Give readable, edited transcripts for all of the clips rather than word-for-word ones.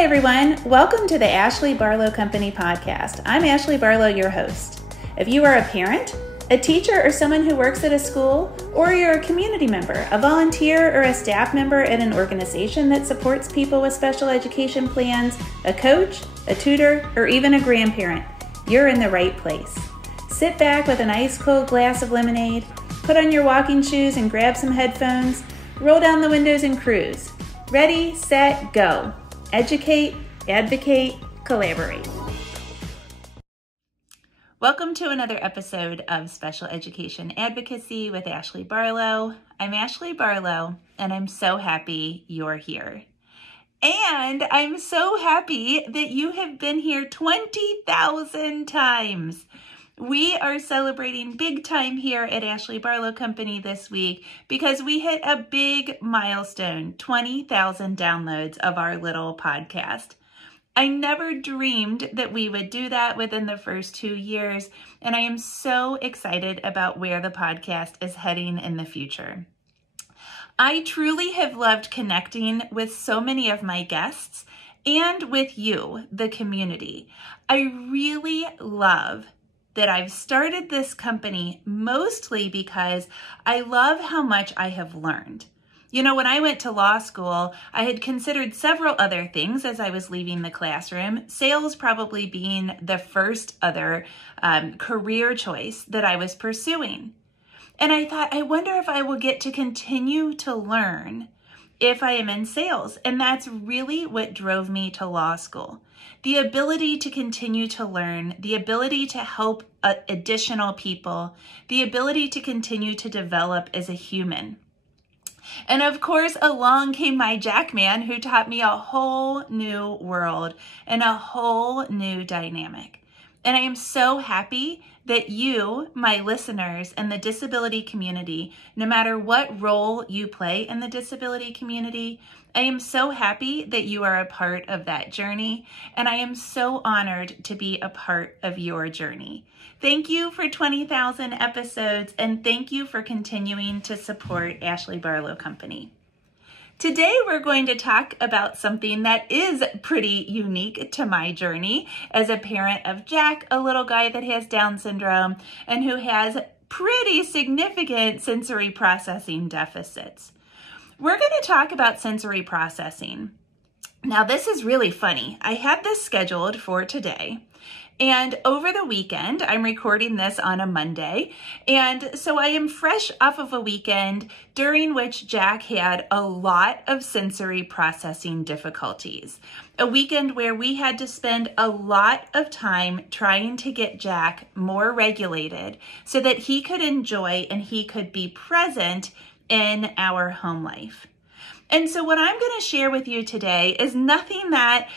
Hi everyone, welcome to the Ashley Barlow Company podcast. I'm Ashley Barlow, your host. If you are a parent, a teacher, or someone who works at a school, or you're a community member, a volunteer, or a staff member at an organization that supports people with special education plans, a coach, a tutor, or even a grandparent, you're in the right place. Sit back with an ice cold glass of lemonade, put on your walking shoes and grab some headphones, roll down the windows and cruise. Ready, set, go. Educate, advocate, collaborate. Welcome to another episode of Special Education Advocacy with Ashley Barlow. I'm Ashley Barlow, and I'm so happy you're here. And I'm so happy that you have been here 20,000 times. We are celebrating big time here at Ashley Barlow Company this week because we hit a big milestone, 20,000 downloads of our little podcast. I never dreamed that we would do that within the first 2 years, and I am so excited about where the podcast is heading in the future. I truly have loved connecting with so many of my guests and with you, the community. I really love that I've started this company mostly because I love how much I have learned. You know, when I went to law school, I had considered several other things as I was leaving the classroom, sales probably being the first other career choice that I was pursuing. And I thought, I wonder if I will get to continue to learn if I am in sales. And that's really what drove me to law school. The ability to continue to learn, the ability to help additional people, the ability to continue to develop as a human. And of course, along came my Jackman, who taught me a whole new world and a whole new dynamic. And I am so happy that you, my listeners, and the disability community, no matter what role you play in the disability community, I am so happy that you are a part of that journey, and I am so honored to be a part of your journey. Thank you for 20,000 episodes, and thank you for continuing to support Ashley Barlow Company. Today, we're going to talk about something that is pretty unique to my journey as a parent of Jack, a little guy that has Down syndrome and who has pretty significant sensory processing deficits. We're going to talk about sensory processing. Now, this is really funny. I had this scheduled for today. And over the weekend, I'm recording this on a Monday, and so I am fresh off of a weekend during which Jack had a lot of sensory processing difficulties. A weekend where we had to spend a lot of time trying to get Jack more regulated so that he could enjoy and he could be present in our home life. And so what I'm going to share with you today is nothing that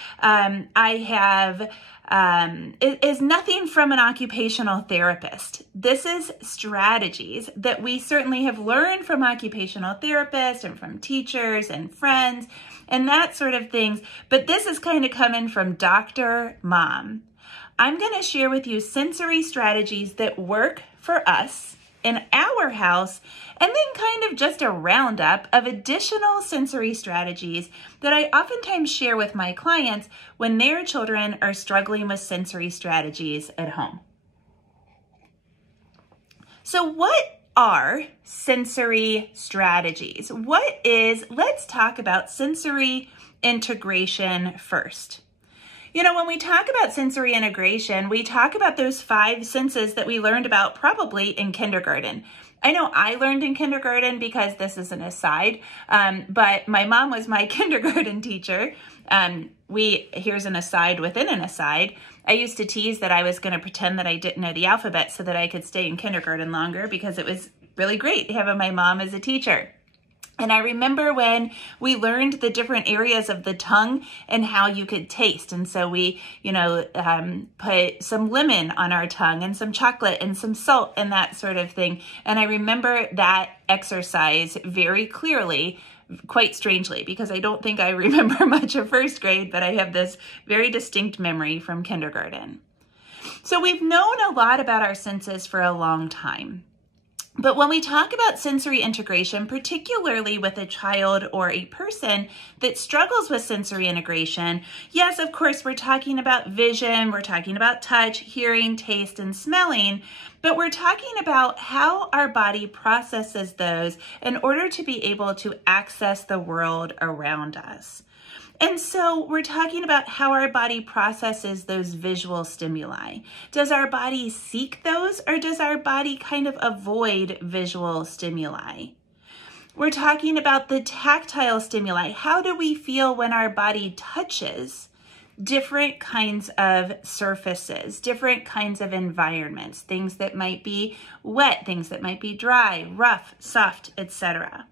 is nothing from an occupational therapist. This is strategies that we certainly have learned from occupational therapists and from teachers and friends and that sort of things. But this is kind of coming from Dr. Mom. I'm going to share with you sensory strategies that work for us in our house, and then kind of just a roundup of additional sensory strategies that I oftentimes share with my clients when their children are struggling with sensory strategies at home. So what are sensory strategies? Let's talk about sensory integration first. You know, when we talk about sensory integration, we talk about those 5 senses that we learned about probably in kindergarten. I know I learned in kindergarten because this is an aside, but my mom was my kindergarten teacher. Here's an aside within an aside. I used to tease that I was going to pretend that I didn't know the alphabet so that I could stay in kindergarten longer because it was really great having my mom as a teacher. And I remember when we learned the different areas of the tongue and how you could taste. And so we, put some lemon on our tongue and some chocolate and some salt and that sort of thing. And I remember that exercise very clearly, quite strangely, because I don't think I remember much of first grade, but I have this very distinct memory from kindergarten. So we've known a lot about our senses for a long time. But when we talk about sensory integration, particularly with a child or a person that struggles with sensory integration, yes, of course, we're talking about vision, we're talking about touch, hearing, taste, and smelling, but we're talking about how our body processes those in order to be able to access the world around us. And so we're talking about how our body processes those visual stimuli. Does our body seek those, or does our body kind of avoid visual stimuli? We're talking about the tactile stimuli. How do we feel when our body touches different kinds of surfaces, different kinds of environments, things that might be wet, things that might be dry, rough, soft, etc.?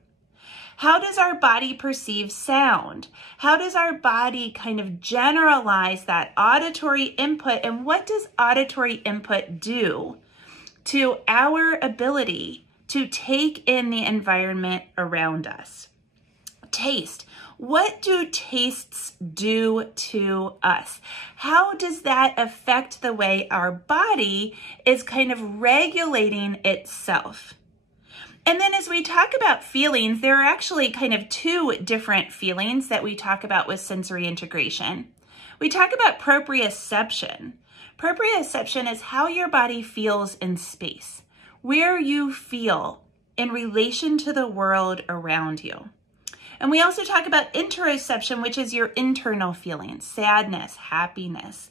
How does our body perceive sound? How does our body kind of generalize that auditory input? And what does auditory input do to our ability to take in the environment around us? Taste. What do tastes do to us? How does that affect the way our body is kind of regulating itself? And then as we talk about feelings, there are actually kind of two different feelings that we talk about with sensory integration. We talk about proprioception. Proprioception is how your body feels in space, where you feel in relation to the world around you. And we also talk about interoception, which is your internal feelings, sadness, happiness,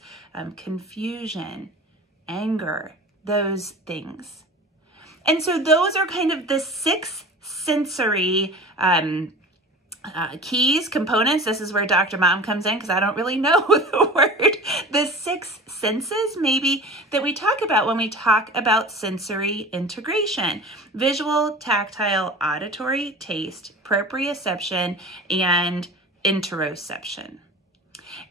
confusion, anger, those things. And so those are kind of the 6 sensory keys, components. This is where Dr. Mom comes in because I don't really know the word. The 6 senses maybe that we talk about when we talk about sensory integration: visual, tactile, auditory, taste, proprioception, and interoception.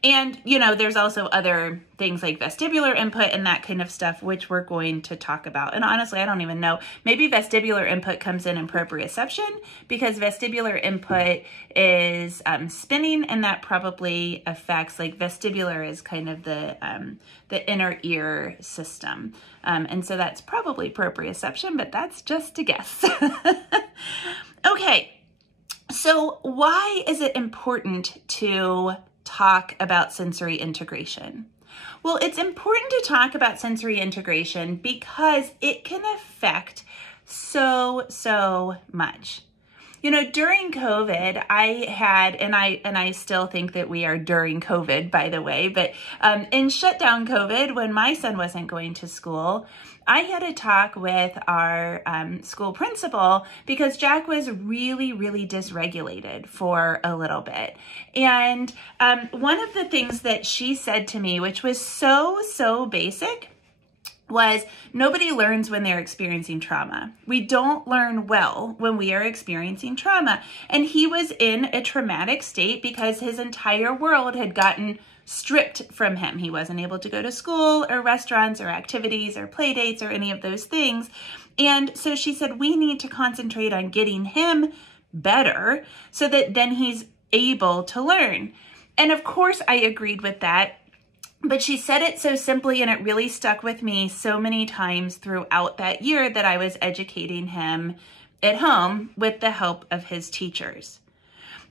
And, you know, there's also other things like vestibular input and that kind of stuff, which we're going to talk about. And honestly, I don't even know. Maybe vestibular input comes in proprioception, because vestibular input is spinning, and that probably affects, like, vestibular is kind of the inner ear system. And so that's probably proprioception, but that's just a guess. Okay, so why is it important to talk about sensory integration? Well, it's important to talk about sensory integration because it can affect so much. You know, during COVID, I had, and I still think that we are during COVID, by the way, but in shutdown COVID, when my son wasn't going to school, I had a talk with our school principal because Jack was really dysregulated for a little bit. And one of the things that she said to me, which was so basic, was nobody learns when they're experiencing trauma. We don't learn well when we are experiencing trauma. And he was in a traumatic state because his entire world had gotten stripped from him. He wasn't able to go to school or restaurants or activities or play dates or any of those things. And so she said, we need to concentrate on getting him better so that then he's able to learn. And of course I agreed with that. But she said it so simply, and it really stuck with me so many times throughout that year that I was educating him at home with the help of his teachers.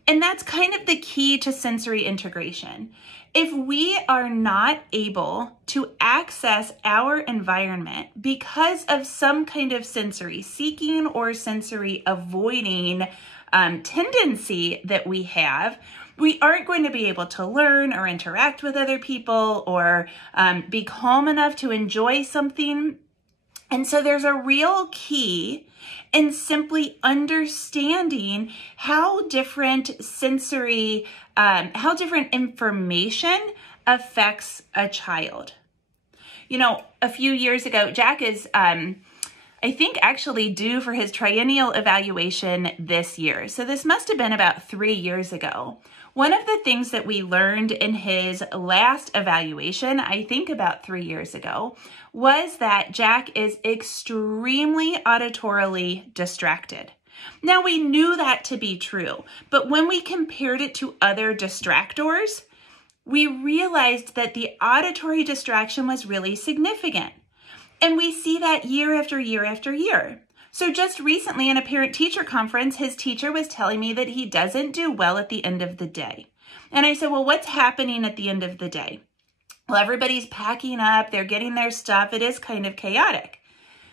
And that's kind of the key to sensory integration. If we are not able to access our environment because of some kind of sensory seeking or sensory avoiding tendency that we have, we aren't going to be able to learn or interact with other people or be calm enough to enjoy something. And so there's a real key in simply understanding how different sensory, how different information affects a child. You know, a few years ago, Jack is, I think, actually due for his triennial evaluation this year. So this must have been about 3 years ago. One of the things that we learned in his last evaluation, I think about 3 years ago, was that Jack is extremely auditorily distracted. Now, we knew that to be true, but when we compared it to other distractors, we realized that the auditory distraction was really significant. And we see that year after year after year. So just recently in a parent-teacher conference, his teacher was telling me that he doesn't do well at the end of the day. And I said, well, what's happening at the end of the day? Well, everybody's packing up, they're getting their stuff. It is kind of chaotic.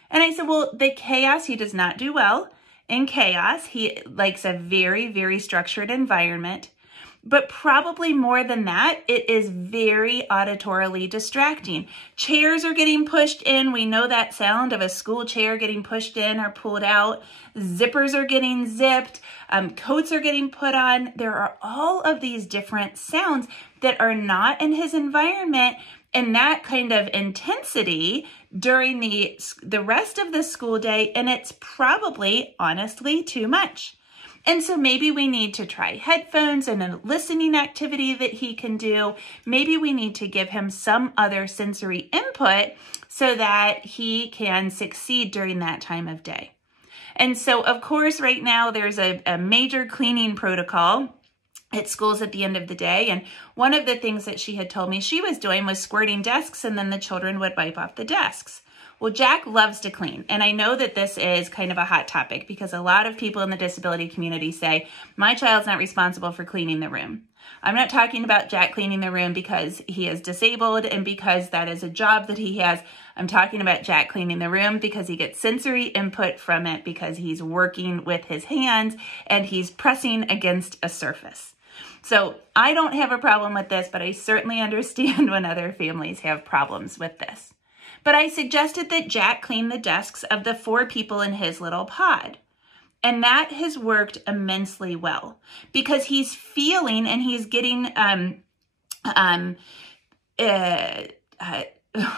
And I said, well, the chaos, he does not do well in chaos. He likes a very, very structured environment. But probably more than that, it is very auditorily distracting. Chairs are getting pushed in. We know that sound of a school chair getting pushed in or pulled out. Zippers are getting zipped. Coats are getting put on. There are all of these different sounds that are not in his environment, and that kind of intensity during the rest of the school day, and it's probably, honestly, too much. And so maybe we need to try headphones and a listening activity that he can do. Maybe we need to give him some other sensory input so that he can succeed during that time of day. And so, of course, right now there's a major cleaning protocol at schools at the end of the day. And one of the things that she had told me she was doing was squirting desks, and then the children would wipe off the desks. Well, Jack loves to clean, and I know that this is kind of a hot topic because a lot of people in the disability community say, my child's not responsible for cleaning the room. I'm not talking about Jack cleaning the room because he is disabled and because that is a job that he has. I'm talking about Jack cleaning the room because he gets sensory input from it because he's working with his hands and he's pressing against a surface. So I don't have a problem with this, but I certainly understand when other families have problems with this. But I suggested that Jack clean the desks of the 4 people in his little pod. And that has worked immensely well because he's feeling and he's getting,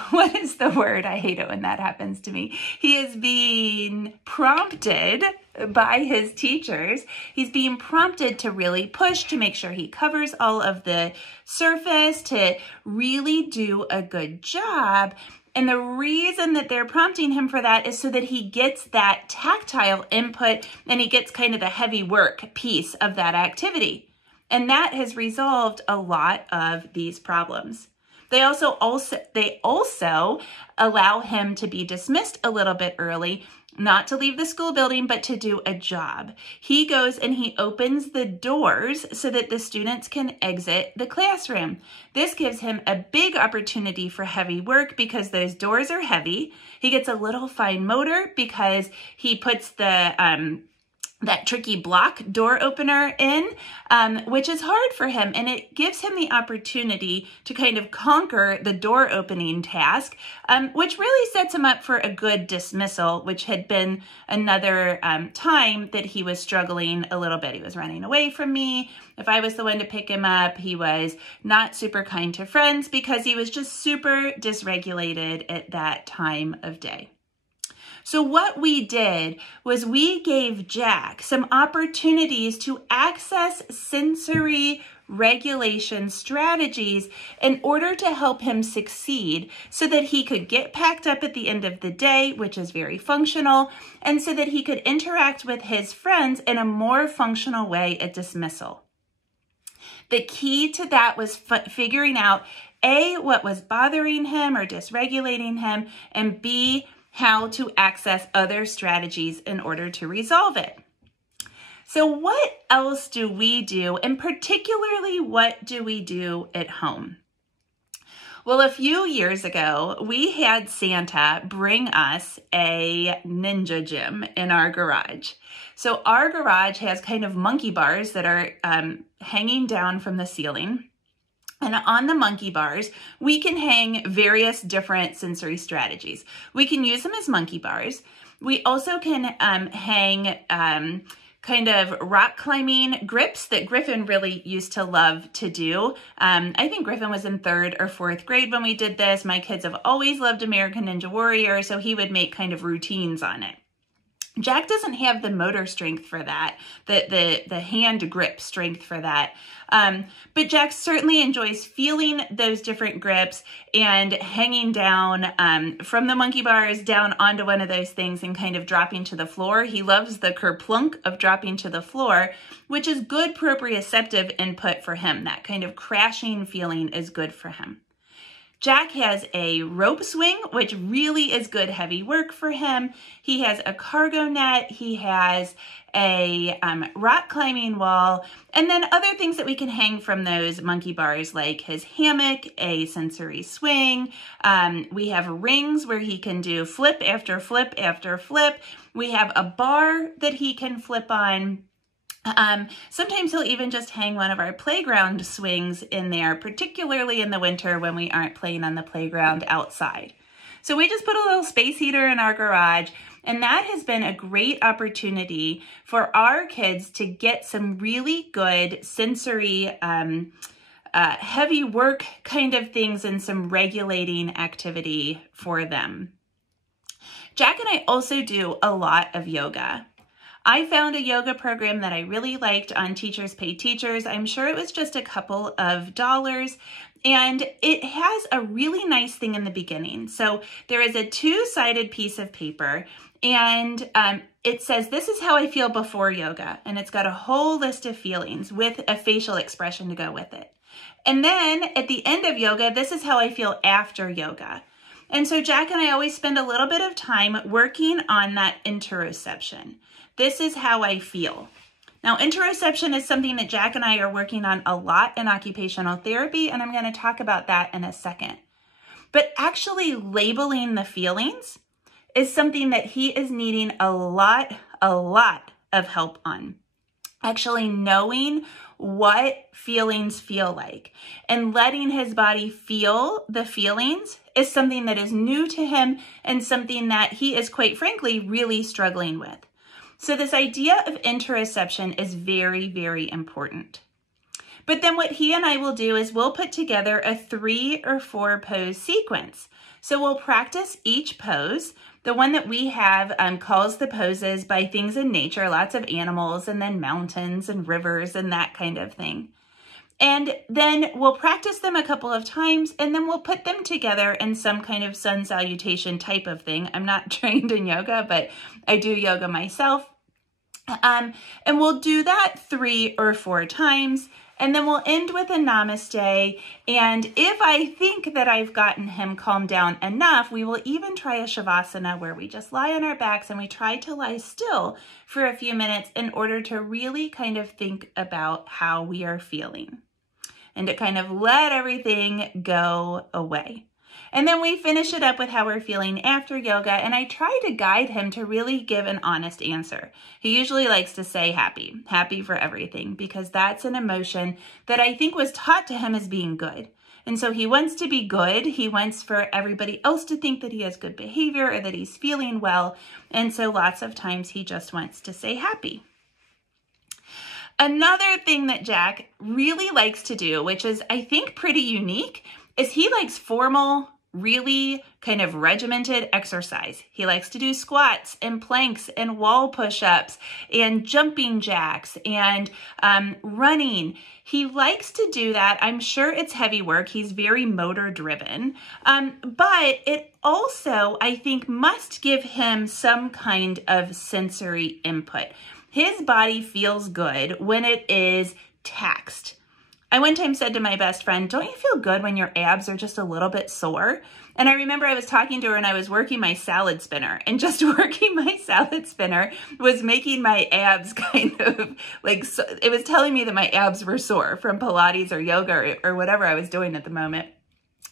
what is the word? I hate it when that happens to me. He is being prompted by his teachers. He's being prompted to really push to make sure he covers all of the surface, to really do a good job. And the reason that they're prompting him for that is so that he gets that tactile input and he gets kind of the heavy work piece of that activity. And that has resolved a lot of these problems. They also allow him to be dismissed a little bit early, not to leave the school building, but to do a job. He goes and he opens the doors so that the students can exit the classroom. This gives him a big opportunity for heavy work because those doors are heavy. He gets a little fine motor because he puts that tricky block door opener in, which is hard for him. And it gives him the opportunity to kind of conquer the door opening task, which really sets him up for a good dismissal, which had been another time that he was struggling a little bit. He was running away from me. If I was the one to pick him up, he was not super kind to friends because he was just super dysregulated at that time of day. So what we did was we gave Jack some opportunities to access sensory regulation strategies in order to help him succeed so that he could get packed up at the end of the day, which is very functional, and so that he could interact with his friends in a more functional way at dismissal. The key to that was figuring out A, what was bothering him or dysregulating him, and B, how to access other strategies in order to resolve it. So what else do we do? And particularly, what do we do at home? Well, a few years ago, we had Santa bring us a ninja gym in our garage. So our garage has kind of monkey bars that are hanging down from the ceiling. And on the monkey bars, we can hang various different sensory strategies. We can use them as monkey bars. We also can hang kind of rock climbing grips that Griffin really used to love to do. I think Griffin was in 3rd or 4th grade when we did this. My kids have always loved American Ninja Warrior, so he would make kind of routines on it. Jack doesn't have the motor strength for that, the hand grip strength for that. But Jack certainly enjoys feeling those different grips and hanging down from the monkey bars down onto one of those things and kind of dropping to the floor. He loves the kerplunk of dropping to the floor, which is good proprioceptive input for him. That kind of crashing feeling is good for him. Jack has a rope swing, which really is good heavy work for him. He has a cargo net. He has a rock climbing wall, and then other things that we can hang from those monkey bars, like his hammock, a sensory swing. We have rings where he can do flip after flip after flip. We have a bar that he can flip on. Sometimes he'll even just hang one of our playground swings in there, particularly in the winter when we aren't playing on the playground outside. So we just put a little space heater in our garage, and that has been a great opportunity for our kids to get some really good sensory, heavy work kind of things and some regulating activity for them. Jack and I also do a lot of yoga. I found a yoga program that I really liked on Teachers Pay Teachers. I'm sure it was just a couple of dollars, and it has a really nice thing in the beginning. So there is a two-sided piece of paper, and it says, "This is how I feel before yoga," and it's got a whole list of feelings with a facial expression to go with it. And then at the end of yoga, "This is how I feel after yoga." And so Jack and I always spend a little bit of time working on that interoception. This is how I feel. Now, interoception is something that Jack and I are working on a lot in occupational therapy, and I'm going to talk about that in a second. But actually labeling the feelings is something that he is needing a lot of help on. Actually knowing what feelings feel like and letting his body feel the feelings is something that is new to him and something that he is, quite frankly, really struggling with. So this idea of interoception is very, very important. But then what he and I will do is we'll put together a 3 or 4 pose sequence. So we'll practice each pose. The one that we have calls the poses by things in nature, lots of animals, and then mountains and rivers and that kind of thing. And then we'll practice them a couple of times, and then we'll put them together in some kind of sun salutation type of thing. I'm not trained in yoga, but I do yoga myself. And we'll do that 3 or 4 times, and then we'll end with a namaste. And if I think that I've gotten him calmed down enough, we will even try a shavasana where we just lie on our backs and we try to lie still for a few minutes in order to really kind of think about how we are feeling and to kind of let everything go away. And then we finish it up with how we're feeling after yoga, and I try to guide him to really give an honest answer. He usually likes to say happy for everything, because that's an emotion that I think was taught to him as being good. And so he wants to be good. He wants for everybody else to think that he has good behavior or that he's feeling well. And so lots of times he just wants to say happy. Another thing that Jack really likes to do, which is I think pretty unique, is he likes formal, really kind of regimented exercise. He likes to do squats and planks and wall push-ups and jumping jacks and running. He likes to do that. I'm sure it's heavy work. He's very motor driven, but it also, I think, must give him some kind of sensory input. His body feels good when it is taxed. I one time said to my best friend, "Don't you feel good when your abs are just a little bit sore?" And I remember I was talking to her and I was working my salad spinner, and just working my salad spinner was making my abs kind of like, so, it was telling me that my abs were sore from Pilates or yoga or whatever I was doing at the moment,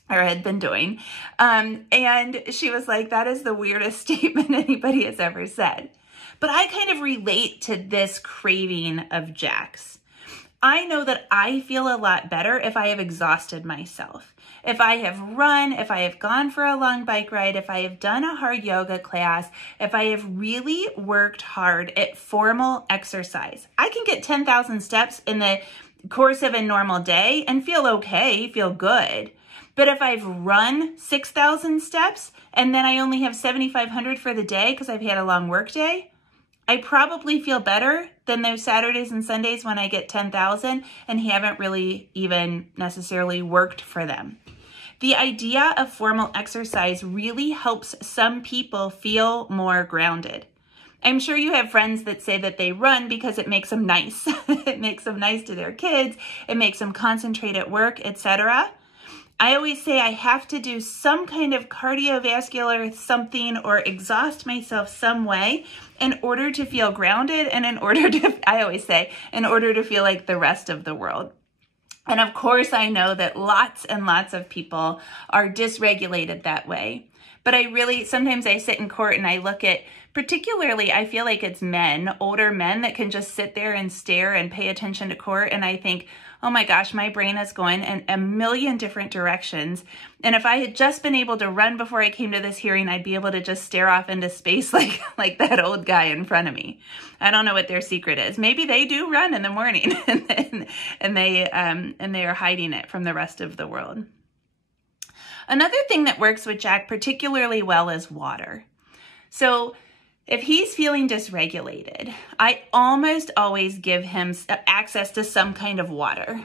or had been doing. And she was like, "That is the weirdest statement anybody has ever said." But I kind of relate to this craving of Jack's. I know that I feel a lot better if I have exhausted myself. If I have run, if I have gone for a long bike ride, if I have done a hard yoga class, if I have really worked hard at formal exercise. I can get 10,000 steps in the course of a normal day and feel okay, feel good. But if I've run 6,000 steps and then I only have 7,500 for the day because I've had a long work day, I probably feel better than those Saturdays and Sundays when I get 10,000 and haven't really even necessarily worked for them. The idea of formal exercise really helps some people feel more grounded. I'm sure you have friends that say that they run because it makes them nice. It makes them nice to their kids. It makes them concentrate at work, etc. I always say I have to do some kind of cardiovascular something or exhaust myself some way in order to feel grounded and in order to, I always say, in order to feel like the rest of the world. And of course, I know that lots and lots of people are dysregulated that way. But sometimes I sit in court and I look at, particularly, I feel like it's men, older men that can just sit there and stare and pay attention to court. And I think, oh my gosh, my brain is going in a million different directions. And if I had just been able to run before I came to this hearing, I'd be able to just stare off into space like that old guy in front of me. I don't know what their secret is. Maybe they do run in the morning and they are hiding it from the rest of the world. Another thing that works with Jack particularly well is water. So if he's feeling dysregulated, I almost always give him access to some kind of water.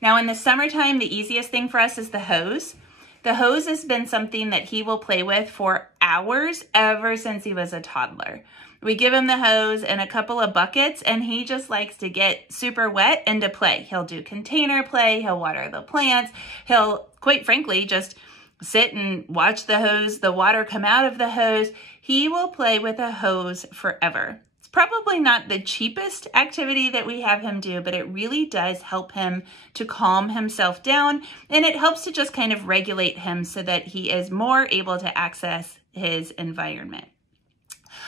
Now in the summertime, the easiest thing for us is the hose. The hose has been something that he will play with for hours ever since he was a toddler. We give him the hose and a couple of buckets and he just likes to get super wet and to play. He'll do container play, he'll water the plants, he'll quite frankly just sit and watch the water come out of the hose. He will play with a hose forever. It's probably not the cheapest activity that we have him do, but it really does help him to calm himself down, and it helps to just kind of regulate him so that he is more able to access his environment.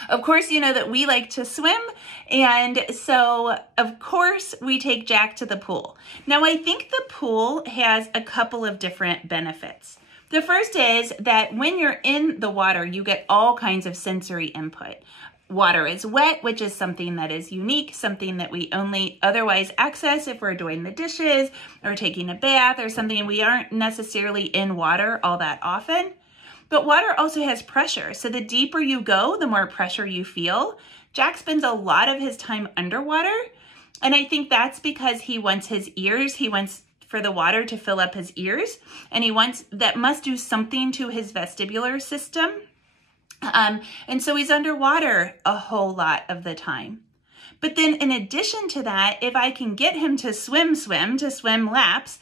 Of course, you know that we like to swim, and so of course we take Jack to the pool. Now I think the pool has a couple of different benefits. The first is that when you're in the water, you get all kinds of sensory input. Water is wet, which is something that is unique, something that we only otherwise access if we're doing the dishes or taking a bath or something. We aren't necessarily in water all that often. But water also has pressure. So the deeper you go, the more pressure you feel. Jack spends a lot of his time underwater. And I think that's because he wants his ears, he wants for the water to fill up his ears, and that must do something to his vestibular system. And so he's underwater a whole lot of the time. But then in addition to that, if I can get him to swim laps,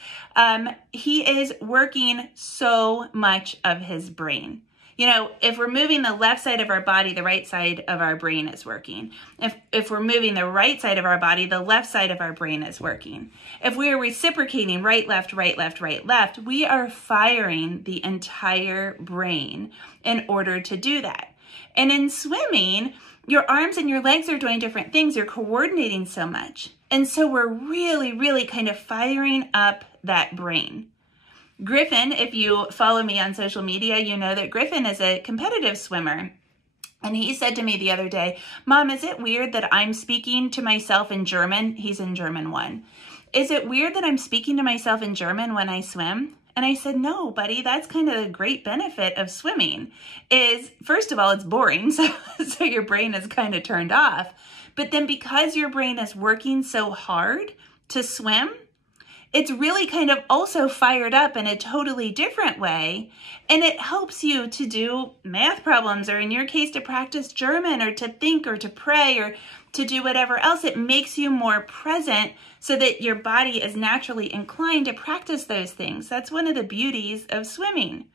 he is working so much of his brain. You know, if we're moving the left side of our body, the right side of our brain is working. If we're moving the right side of our body, the left side of our brain is working. If we are reciprocating right, left, right, left, right, left, we are firing the entire brain in order to do that. And in swimming, your arms and your legs are doing different things. You're coordinating so much. And so we're really, really kind of firing up that brain. Griffin, if you follow me on social media, you know that Griffin is a competitive swimmer. And he said to me the other day, Mom, is it weird that I'm speaking to myself in German? He's in German 1. Is it weird that I'm speaking to myself in German when I swim? And I said, no, buddy, that's kind of the great benefit of swimming is, first of all, it's boring. So your brain is kind of turned off. But then because your brain is working so hard to swim, it's really kind of also fired up in a totally different way. And it helps you to do math problems, or in your case, to practice German, or to think, or to pray, or to do whatever else. It makes you more present so that your body is naturally inclined to practice those things. That's one of the beauties of swimming.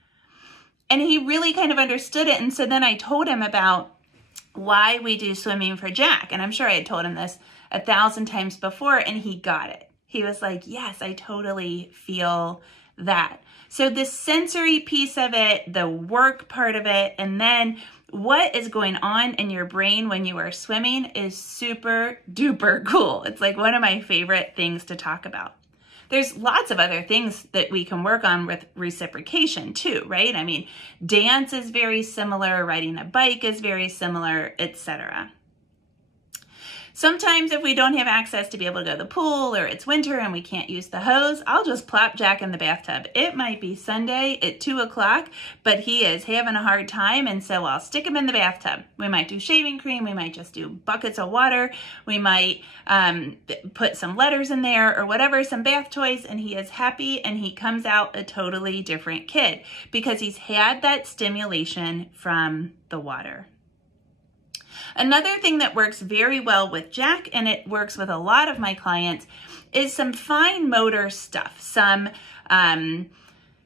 And he really kind of understood it. And so then I told him about why we do swimming for Jack. And I'm sure I had told him this 1,000 times before, and he got it. He was like, yes, I totally feel that. So the sensory piece of it, the work part of it, and then what is going on in your brain when you are swimming is super duper cool. It's like one of my favorite things to talk about. There's lots of other things that we can work on with reciprocation too, right? I mean, dance is very similar, riding a bike is very similar, etc. Sometimes if we don't have access to be able to go to the pool, or it's winter and we can't use the hose, I'll just plop Jack in the bathtub. It might be Sunday at 2 o'clock, but he is having a hard time, and so I'll stick him in the bathtub. We might do shaving cream, we might just do buckets of water, we might put some letters in there or whatever, some bath toys, and he is happy and he comes out a totally different kid because he's had that stimulation from the water. Another thing that works very well with Jack, and it works with a lot of my clients, is some fine motor stuff, some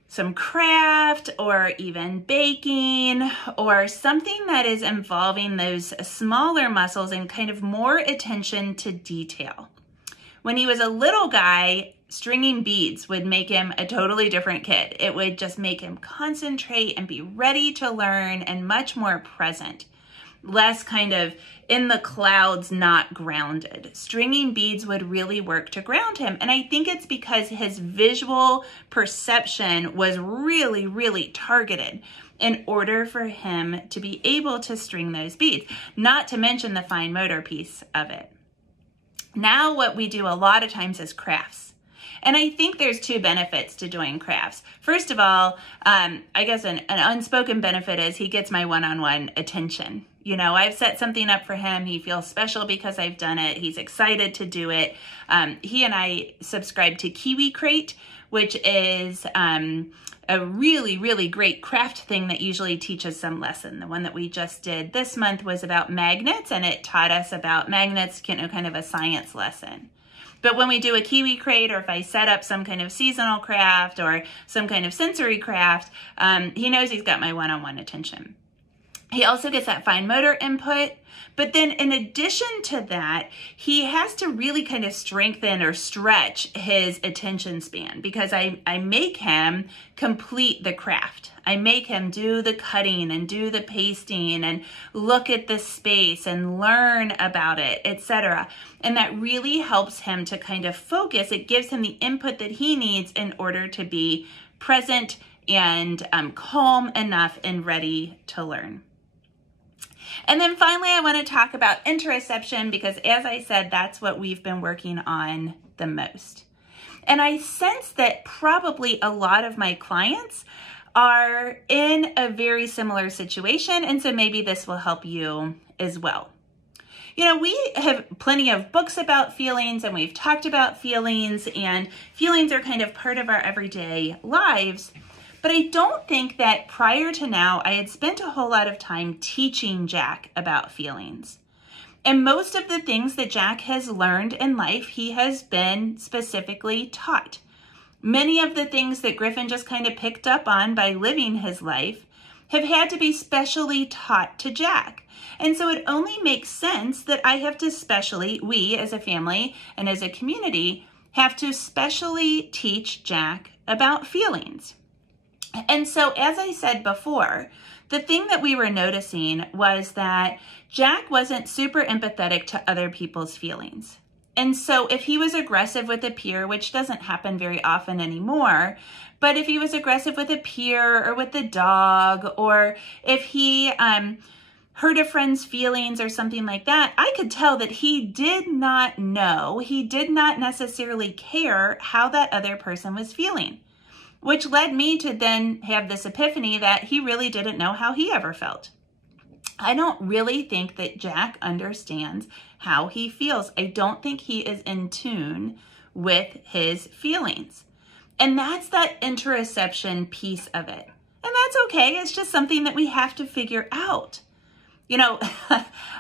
some craft or even baking or something that is involving those smaller muscles and kind of more attention to detail. When he was a little guy, stringing beads would make him a totally different kid. It would just make him concentrate and be ready to learn and much more present. Less kind of in the clouds, not grounded. Stringing beads would really work to ground him. And I think it's because his visual perception was really, really targeted in order for him to be able to string those beads, not to mention the fine motor piece of it. Now what we do a lot of times is crafts. And I think there's two benefits to doing crafts. First of all, I guess an unspoken benefit is he gets my one-on-one attention. You know, I've set something up for him. He feels special because I've done it. He's excited to do it. He and I subscribe to Kiwi Crate, which is a really, really great craft thing that usually teaches some lesson. The one that we just did this month was about magnets, and it taught us about magnets, you know, kind of a science lesson. But when we do a Kiwi Crate, or if I set up some kind of seasonal craft or some kind of sensory craft, he knows he's got my one-on-one attention. He also gets that fine motor input, but then in addition to that, he has to really kind of strengthen or stretch his attention span, because I make him complete the craft. I make him do the cutting and do the pasting and look at the space and learn about it, etc. And that really helps him to kind of focus. It gives him the input that he needs in order to be present and calm enough and ready to learn. And then finally, I want to talk about interception, because as I said, that's what we've been working on the most. And I sense that probably a lot of my clients are in a very similar situation, and so maybe this will help you as well. You know, we have plenty of books about feelings, and we've talked about feelings, and feelings are kind of part of our everyday lives. But I don't think that prior to now, I had spent a whole lot of time teaching Jack about feelings. And most of the things that Jack has learned in life, he has been specifically taught. Many of the things that Griffin just kind of picked up on by living his life have had to be specially taught to Jack. And so it only makes sense that I have to we as a family and as a community, have to specially teach Jack about feelings. And so, as I said before, the thing that we were noticing was that Jack wasn't super empathetic to other people's feelings. And so if he was aggressive with a peer, which doesn't happen very often anymore, but if he was aggressive with a peer or with the dog, or if he hurt a friend's feelings or something like that, I could tell that he did not know, he did not necessarily care how that other person was feeling. Which led me to then have this epiphany that he really didn't know how he ever felt. I don't really think that Jack understands how he feels. I don't think he is in tune with his feelings. And that's that interception piece of it. And that's okay. It's just something that we have to figure out. You know,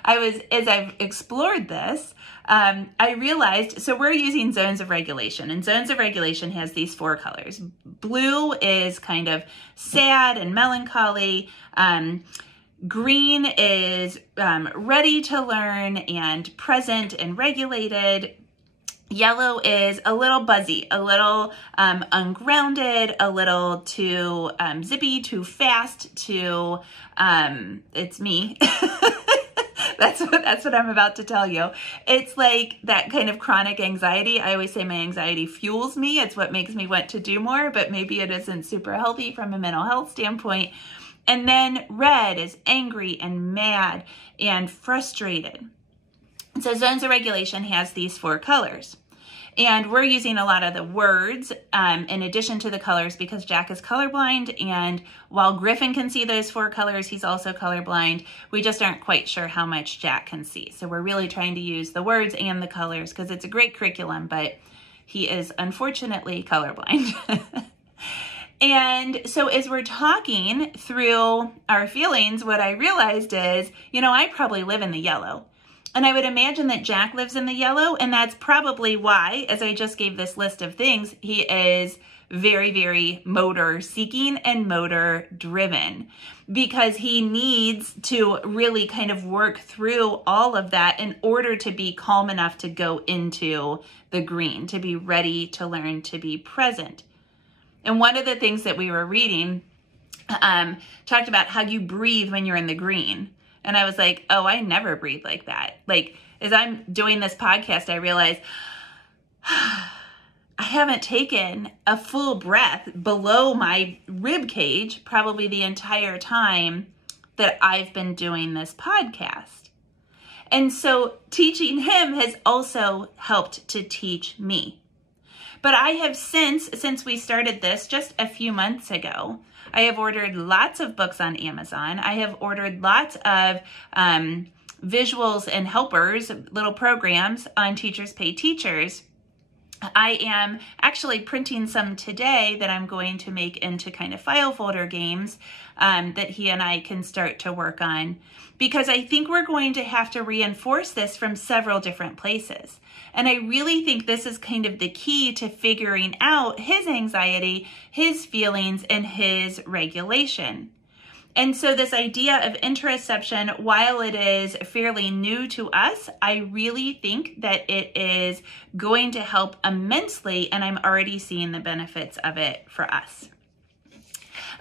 as I've explored this, I realized, so we're using zones of regulation, and zones of regulation has these 4 colors. Blue is kind of sad and melancholy. Green is ready to learn and present and regulated. Yellow is a little buzzy, a little ungrounded, a little too zippy, too fast, too, it's me. That's what I'm about to tell you. It's like that kind of chronic anxiety. I always say my anxiety fuels me. It's what makes me want to do more, but maybe it isn't super healthy from a mental health standpoint. And then red is angry and mad and frustrated. So zones of regulation has these 4 colors. And we're using a lot of the words in addition to the colors because Jack is colorblind. And while Griffin can see those 4 colors, he's also colorblind. We just aren't quite sure how much Jack can see. So we're really trying to use the words and the colors because it's a great curriculum, but he is unfortunately colorblind. And so as we're talking through our feelings, what I realized is, you know, I probably live in the yellow. And I would imagine that Jack lives in the yellow, and that's probably why, as I just gave this list of things, he is very, very motor seeking and motor driven, because he needs to really kind of work through all of that in order to be calm enough to go into the green, to be ready to learn, to be present. And one of the things that we were reading talked about how you breathe when you're in the green. And I was like, oh, I never breathe like that. Like, as I'm doing this podcast, I realized I haven't taken a full breath below my rib cage probably the entire time that I've been doing this podcast. And so teaching him has also helped to teach me. But I have since we started this just a few months ago, I have ordered lots of books on Amazon. I have ordered lots of visuals and helpers, little programs on Teachers Pay Teachers. I am actually printing some today that I'm going to make into kind of file folder games that he and I can start to work on, because I think we're going to have to reinforce this from several different places. And I really think this is kind of the key to figuring out his anxiety, his feelings, and his regulation. And so this idea of interception, while it is fairly new to us, I really think that it is going to help immensely, and I'm already seeing the benefits of it for us.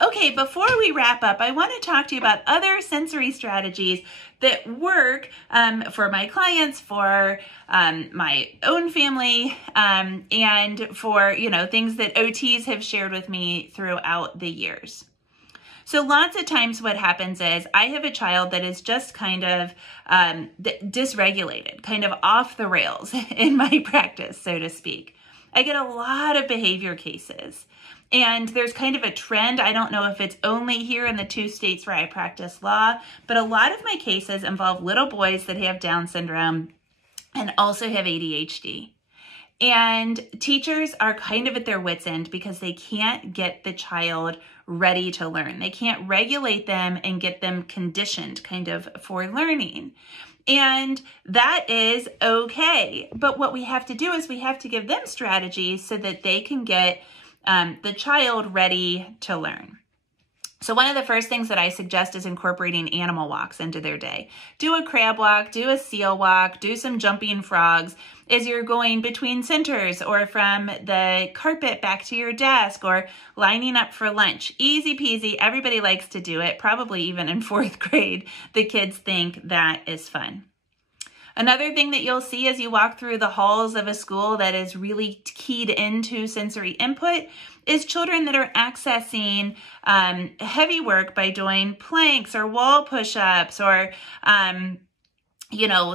Okay, before we wrap up, I want to talk to you about other sensory strategies that work for my clients, for my own family, and for, things that OTs have shared with me throughout the years. So lots of times what happens is I have a child that is just kind of dysregulated, kind of off the rails in my practice, so to speak. I get a lot of behavior cases. And there's kind of a trend. I don't know if it's only here in the 2 states where I practice law, but a lot of my cases involve little boys that have Down syndrome and also have ADHD. And teachers are kind of at their wits' end because they can't get the child ready to learn. They can't regulate them and get them conditioned kind of for learning. And that is okay. But what we have to do is we have to give them strategies so that they can get the child ready to learn. So one of the first things that I suggest is incorporating animal walks into their day. Do a crab walk, do a seal walk, do some jumping frogs as you're going between centers or from the carpet back to your desk or lining up for lunch. Easy peasy. Everybody likes to do it, probably even in 4th grade. The kids think that is fun. Another thing that you'll see as you walk through the halls of a school that is really keyed into sensory input is children that are accessing heavy work by doing planks or wall push-ups or,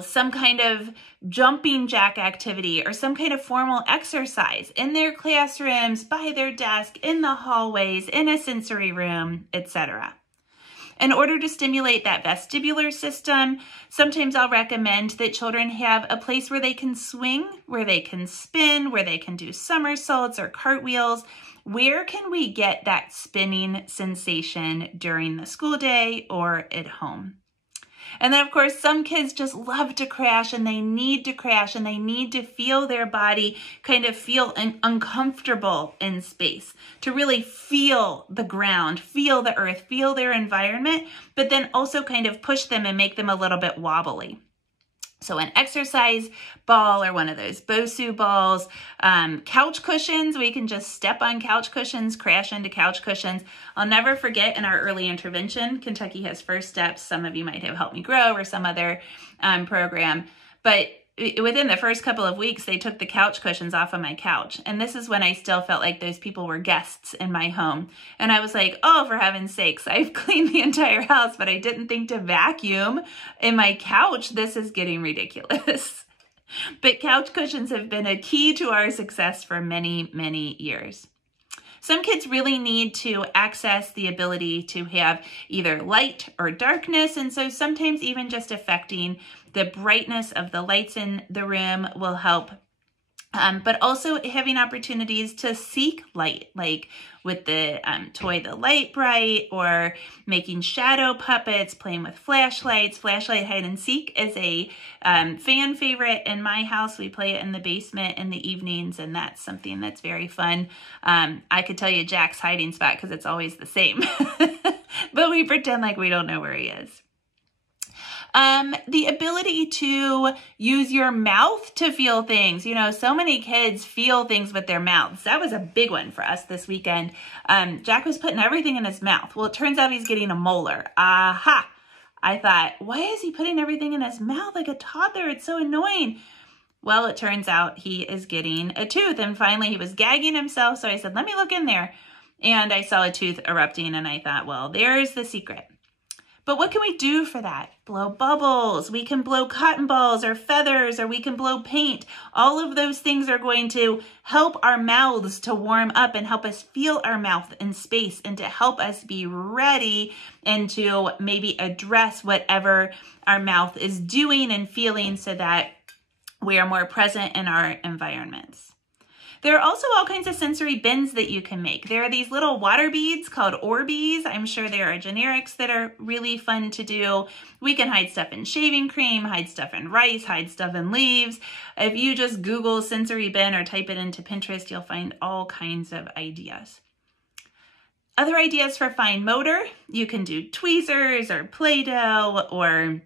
some kind of jumping jack activity or some kind of formal exercise in their classrooms, by their desk, in the hallways, in a sensory room, etc. In order to stimulate that vestibular system, sometimes I'll recommend that children have a place where they can swing, where they can spin, where they can do somersaults or cartwheels. Where can we get that spinning sensation during the school day or at home? And then, of course, some kids just love to crash and they need to crash and they need to feel their body kind of feel uncomfortable in space, to really feel the ground, feel the earth, feel their environment, but then also kind of push them and make them a little bit wobbly. So an exercise ball or one of those Bosu balls, couch cushions, we can just step on couch cushions, crash into couch cushions. I'll never forget in our early intervention, Kentucky Has First Steps, some of you might have Helped Me Grow or some other program, but within the first couple of weeks, they took the couch cushions off of my couch. And this is when I still felt like those people were guests in my home. And I was like, oh, for heaven's sakes, I've cleaned the entire house, but I didn't think to vacuum in my couch. This is getting ridiculous. But couch cushions have been a key to our success for many, many years. Some kids really need to access the ability to have either light or darkness, and so sometimes even just affecting the brightness of the lights in the room will help but also having opportunities to seek light, like with the toy The Light Bright, or making shadow puppets, playing with flashlights. Flashlight hide and seek is a fan favorite in my house. We play it in the basement in the evenings, and that's something that's very fun. I could tell you Jack's hiding spot because it's always the same, but we pretend like we don't know where he is. The ability to use your mouth to feel things. You know, so many kids feel things with their mouths. That was a big one for us this weekend. Jack was putting everything in his mouth. Well, it turns out he's getting a molar. Aha! I thought, why is he putting everything in his mouth like a toddler? It's so annoying. Well, it turns out he is getting a tooth, and finally he was gagging himself. So I said, let me look in there. And I saw a tooth erupting, and I thought, well, there's the secret. But what can we do for that? Blow bubbles. We can blow cotton balls or feathers, or we can blow paint. All of those things are going to help our mouths to warm up and help us feel our mouth in space, and to help us be ready and to maybe address whatever our mouth is doing and feeling, so that we are more present in our environments. There are also all kinds of sensory bins that you can make. There are these little water beads called Orbeez. I'm sure there are generics that are really fun to do. We can hide stuff in shaving cream, hide stuff in rice, hide stuff in leaves. If you just Google sensory bin or type it into Pinterest, you'll find all kinds of ideas. Other ideas for fine motor, you can do tweezers or Play-Doh or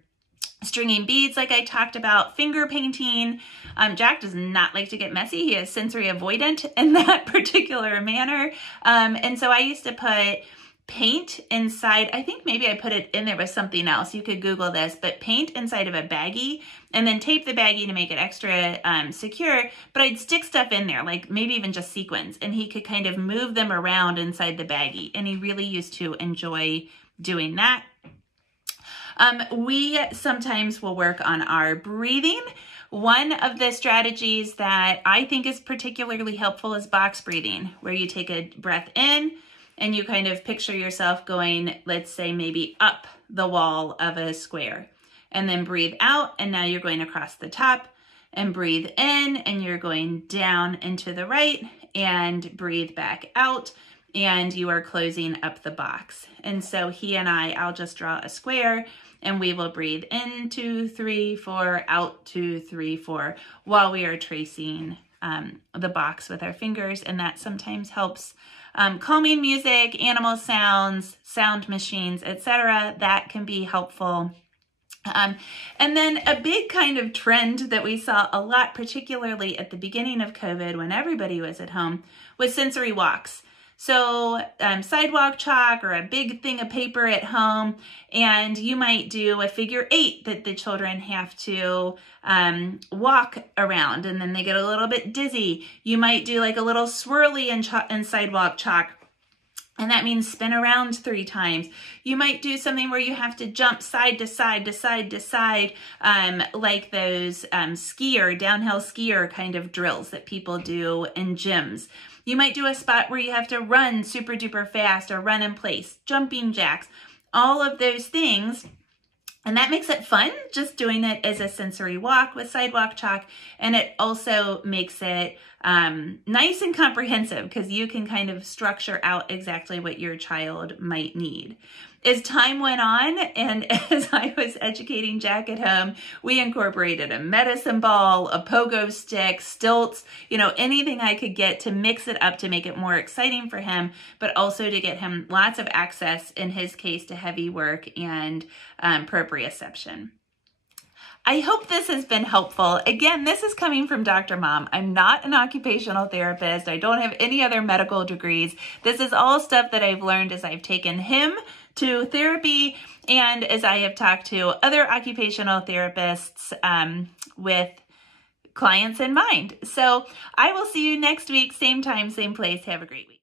stringing beads like I talked about, finger painting. Jack does not like to get messy. He is sensory avoidant in that particular manner. And so I used to put paint inside, I think maybe I put it in there with something else. You could Google this, but paint inside of a baggie and then tape the baggie to make it extra secure. But I'd stick stuff in there, like maybe even just sequins, and he could kind of move them around inside the baggie. And he really used to enjoy doing that. We sometimes will work on our breathing. One of the strategies that I think is particularly helpful is box breathing, where you take a breath in and you kind of picture yourself going, let's say maybe up the wall of a square, and then breathe out. And now you're going across the top, and breathe in and you're going down and to the right, and breathe back out. And you are closing up the box. And so he and I'll just draw a square, and we will breathe in 2, 3, 4, out 2, 3, 4, while we are tracing the box with our fingers. And that sometimes helps. Calming music, animal sounds, sound machines, etc. That can be helpful. And then a big kind of trend that we saw a lot, particularly at the beginning of COVID when everybody was at home, was sensory walks. So sidewalk chalk or a big thing of paper at home, and you might do a figure 8 that the children have to walk around, and then they get a little bit dizzy. You might do like a little swirly in sidewalk chalk, and that means spin around 3 times. You might do something where you have to jump side to side to side to side, like those downhill skier kind of drills that people do in gyms. You might do a spot where you have to run super duper fast, or run in place, jumping jacks, all of those things. And that makes it fun, just doing it as a sensory walk with sidewalk chalk. And it also makes it nice and comprehensive, because you can kind of structure out exactly what your child might need. As time went on, and as I was educating Jack at home, we incorporated a medicine ball, a pogo stick, stilts, anything I could get to mix it up to make it more exciting for him, but also to get him lots of access, in his case, to heavy work and proprioception. I hope this has been helpful. Again, this is coming from Dr. Mom. I'm not an occupational therapist. I don't have any other medical degrees. This is all stuff that I've learned as I've taken him to therapy, and as I have talked to other occupational therapists with clients in mind. So I will see you next week, same time, same place. Have a great week.